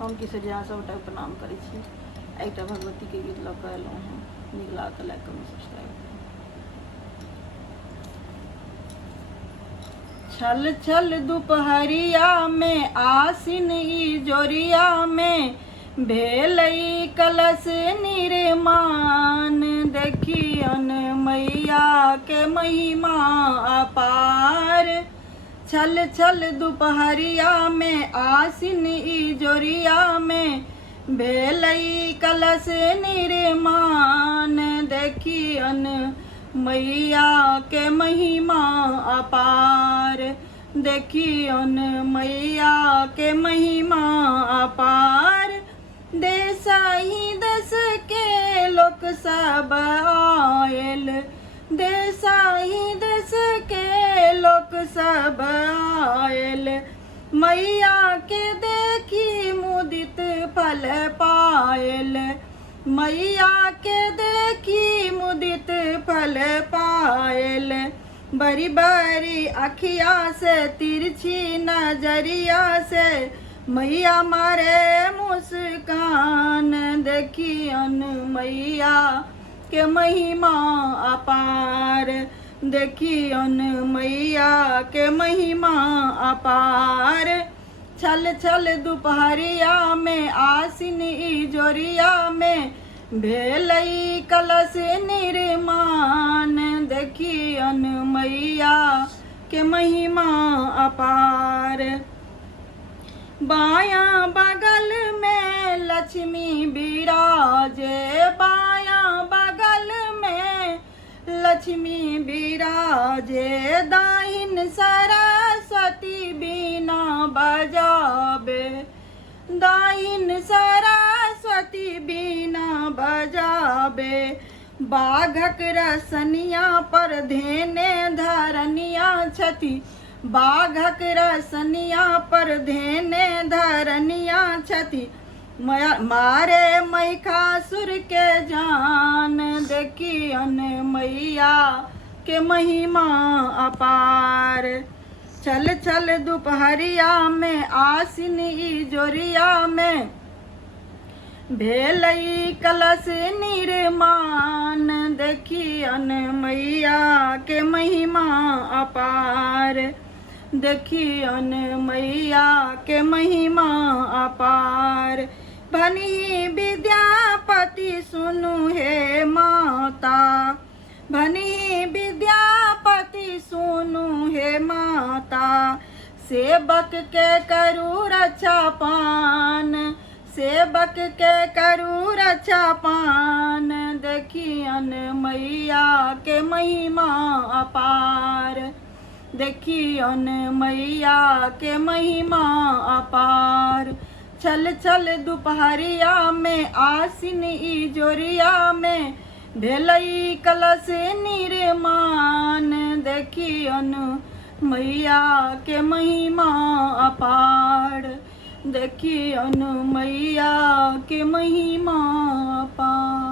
हम किसे जहाँ सबटा प्रणाम करै छी। एकटा भगवती के गीत लऽ कऽ एलहुँ हँ, नीक लागत तऽ लाइक कमेंट सब्सक्राइब। छल छल दुपहरिया में आसिन ई जोरिया में भेलई कलश निर्माण, देखियन मैया के महिमा अपार। छल छल दुपहरिया में आसिन ई जोरिया में भेलई कलश निर्माण, देखियन मैया के महिमा अपार, देखियन मैया के महिमा अपार। देश ही देश के लोक सब आयल, देश ही देश के लोक सब आयल, मैया के देखी मुदित फल पायल, मैया के देखी मुदित फल पायल। बड़ी बड़ी अखिया से तिरछी नजरिया से मैया मारे मुस्कान, देखियन मैया के महिमा अपार, देखियन मैया के महिमा अपार। छल छल दुपहरिया में आसिन ई जोरिया में भेलई कलश निर्माण, देखियन मैया के महिमा अपार। बायां बगल में लक्ष्मी विराजे, बायां बगल में लक्ष्मी विराजे, दाहिन सरस्वती बीना बजाबे, दाहिन सरस्वती बीना बजाबे। बाघक रसनिया पर धेने धरनिया छथि, बाघक रसनिया पर धेने धरनिया छथि, मारे महिषासुर के जान, देखियन मैया के महिमा अपार। छल छल दुपहरिया में आसिन ई जोरिया में भेलई कलश निर्माण, देखियन मैया के महिमा अपार, देखियन मैया के महिमा अपार। भनी विद्यापति सुनु हे माता, भनी विद्यापति सुनु हे माता, सेवक के करू रक्षा पान, सेवक के करू रक्षा पान, देखियन मैया के महिमा अपार, देखियन मैया के महिमा अपार। छल छल दुपहरिया में आसिन ई जोरिया में भेलई कलश निर्माण, देखियन मैया के महिमा अपार, देखियन मैया के महिमा अपार।